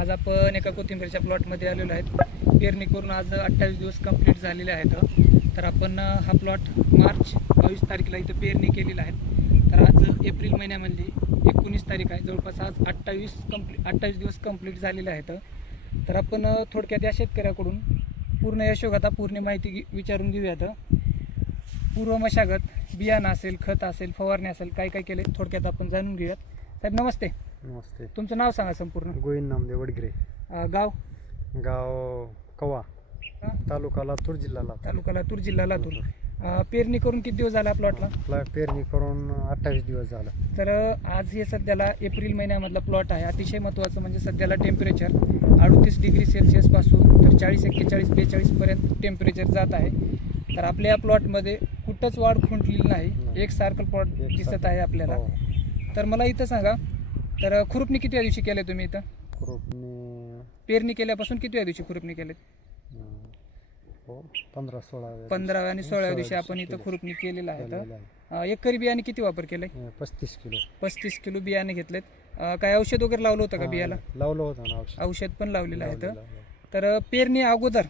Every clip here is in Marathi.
आज आपण एका कोथिंबीरच्या प्लॉटमध्ये आलेलो आहेत. पेरणी करून आज अठ्ठावीस दिवस कंप्लीट झालेले आहेत. तर आपण हा प्लॉट मार्च बावीस तारखेला इथं पेरणी केलेला आहे. तर आज एप्रिल महिन्यामध्ये एकोणीस तारीख आहे. जवळपास आज अठ्ठावीस कंप्ली अठ्ठावीस दिवस कंप्लीट झालेले आहेत. तर आपण थोडक्यात या शेतकऱ्याकडून पूर्ण यशोगाथा पूर्ण माहिती विचारून घेऊयात. पूर्व मशागत बियाणं असेल खत असेल फवारणी असेल काय काय केले थोडक्यात आपण जाणून घेऊयात. साहेब नमस्ते. नमस्ते. तुमचं नाव सांगा संपूर्ण. गोविंद नामदेव वडगिरे. अ, गाव? गाव कवा तालुका लातूर जिल्हा लातूर. तालुका लातूर जिल्हा लातूर. अ, पेरणी करून किती दिवस झाला प्लॉटला आपला पेरणी करून अठ्ठावीस दिवस झाला. तर आज हे सध्याला एप्रिल महिन्यामधला प्लॉट आहे. अतिशय महत्त्वाचं म्हणजे सध्याला टेम्परेचर अडतीस डिग्री सेल्सिअसपासून तर चाळीस एक्केचाळीस बेचाळीसपर्यंत टेम्परेचर जात आहे. तर आपल्या या प्लॉटमध्ये कुठंच वाढ खुंटलेली नाही. नाही. एक सारखं प्लॉट दिसत. आहे आपल्याला. हो. तर मला इथं सांगा तर खुरपणी किती दिवशी केलं तुम्ही इथं? खुरपणी पेरणी केल्यापासून किती दिवशी खुरपणी केलेत? अं, हो पंधरा सोळा पंधराव्या आणि सोळाव्या दिवशी आपण केलं. इथं खुरपणी केलेलं आहे. अ, एकरी बियाणे किती वापर केलंय? अं, पस्तीस किलो. पस्तीस किलो बियाणे घेतलेत. अ, काय औषध वगैरे लावलं होतं का बियाला? लावलं होतं ना औषध. औषध पण लावलेलं आहे. तर पेरणी अगोदर.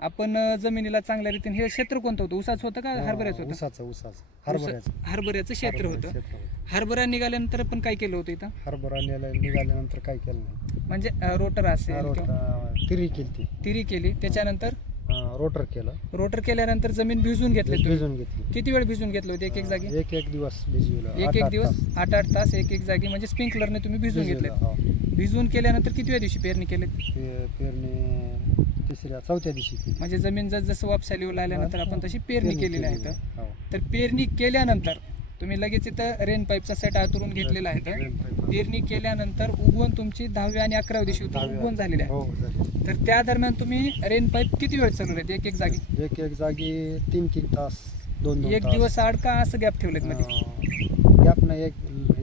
आपण अ, जमिनीला चांगल्या रीतीने हे क्षेत्र कोणतं होतं? उसाचं होतं का हरभऱ्याचं होतं? हरभऱ्याचं उसा- हरभऱ्याचं. क्षेत्र हरभऱ्याचं होतं. क्षेत्र होतं. हरभरा निघाल्यानंतर पण काय केलं होतं इथं? हरभरा नेला निघाल्यानंतर काय केलं नाही. म्हणजे अ, रोटर असेल रोट- किंवा अं, तिरी केली ती. तिरी केली. त्याच्यानंतर? रोटर केलं. रोटर केल्यानंतर जमीन भिजून घेतली तुम्ही? भिजून घेतली. किती वेळ भिजून घेतलं होतं एक एक जागी? एक एक दिवस भिजवलं. एक आठ- एक आठ दिवस? तास. आठ आठ तास एक एक जागी? म्हणजे स्प्रिंकलरने तुम्ही भिजून घेतले हो. भिजून केल्यानंतर किती वेळ दिवशी पेरणी केली पे- पेरणी तिसऱ्या चौथ्या दिवशी केली म्हणजे जमीन जस जसं वापसाली आल्यानंतर आपण तशी पेरणी केलेली आहे. हो. तर पेरणी केल्यानंतर तुम्ही लगेच इथं रेन पाईपचा सेट आतरून घेतलेला आहे. पेरणी केल्यानंतर उगवण तुमची दहाव्या आणि अकराव्या दिवशी. उगवण झालेली आहे हो झाली. तर त्या दरम्यान तुम्ही रेन पाईप किती वेळ चालवलेत एक एक जागी एक एक जागी तीन तीन तास दोन दोन एक दिवस आड का असं गॅप ठेवलेत मध्ये गॅप नाही एक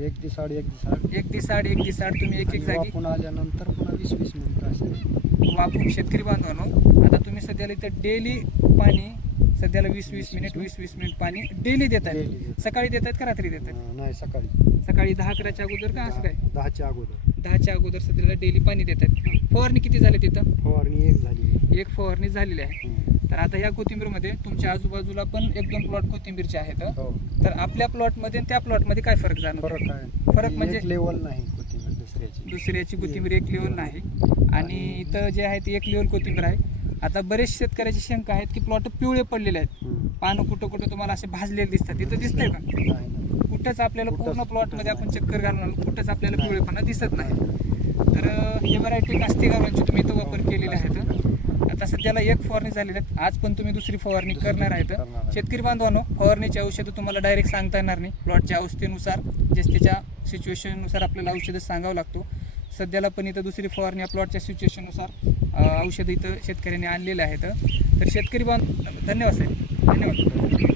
एक दिवस आड एक दिवस आड एक दिवस आड एक दिवस आड तुम्ही एक एक जागी. वाफून आल्यानंतर पुन्हा वीस वीस मिनिटं असे. वापरून शेतकरी बांधवानो आता तुम्ही सध्याला इथं डेली पाणी सध्याला वीस वीस मिनिट वीस वीस मिनिट. पाणी डेली देत Daily देतात. सकाळी देत आहेत का रात्री देत आहेत? अं, नाही सकाळी. सकाळी दहा अकराच्या अगोदर का असं काय? दहा- दहाच्या अगोदर. दहाच्या अगोदर सध्याला डेली पाणी देत आहेत फवारणी किती झाली तिथं? फवारणी एक झाली. एक फवारणी झालेली आहे. तर आता या कोथिंबीरमध्ये तुमच्या आजूबाजूला पण एक दोन प्लॉट कोथिंबीरचे आहेत हो. तर आपल्या प्लॉटमध्ये त्या प्लॉटमध्ये काय फरक जाणवतो? फरक आहे. फरक म्हणजे? लेवल नाही कोथिंबीर दुसऱ्याची. दुसऱ्याची कोथिंबीर एक लेवल नाही. आणि इथं जे आहे ते एक लेवल कोथिंबीर आहे. आता बरेच शेतकऱ्याची शंका आहेत की प्लॉट पिवळे पडलेले आहेत. पानं कुठं कुठं तुम्हाला असे भाजलेले दिसतात. इथं दिसतंय का. कुठंच आपल्याला पूर्ण प्लॉटमध्ये आपण चक्कर घालून आलो कुठंच आपल्याला. पिवळेपणा दिसत नाही. तर हे व्हरायटी कास्तिगावांची तुम्ही इथं वापर केलेले आहेत. आता सध्याला एक फवारणी झालेली आहेत. आज पण तुम्ही दुसरी फवारणी करणार आहे. शेतकरी बांधवांनो फवारणीची औषधं तुम्हाला डायरेक्ट सांगता येणार नाही. प्लॉटच्या अवस्थेनुसार जस त्याच्या सिच्युएशननुसार आपल्याला औषधं सांगावं लागतो. सध्याला पण इथं दुसरी फवारणी या प्लॉटच्या सिच्युएशननुसार औषधं इथं शेतकऱ्यांनी आणलेले आहेत. तर शेतकरी बांध धन्यवाद साहेब. धन्यवाद.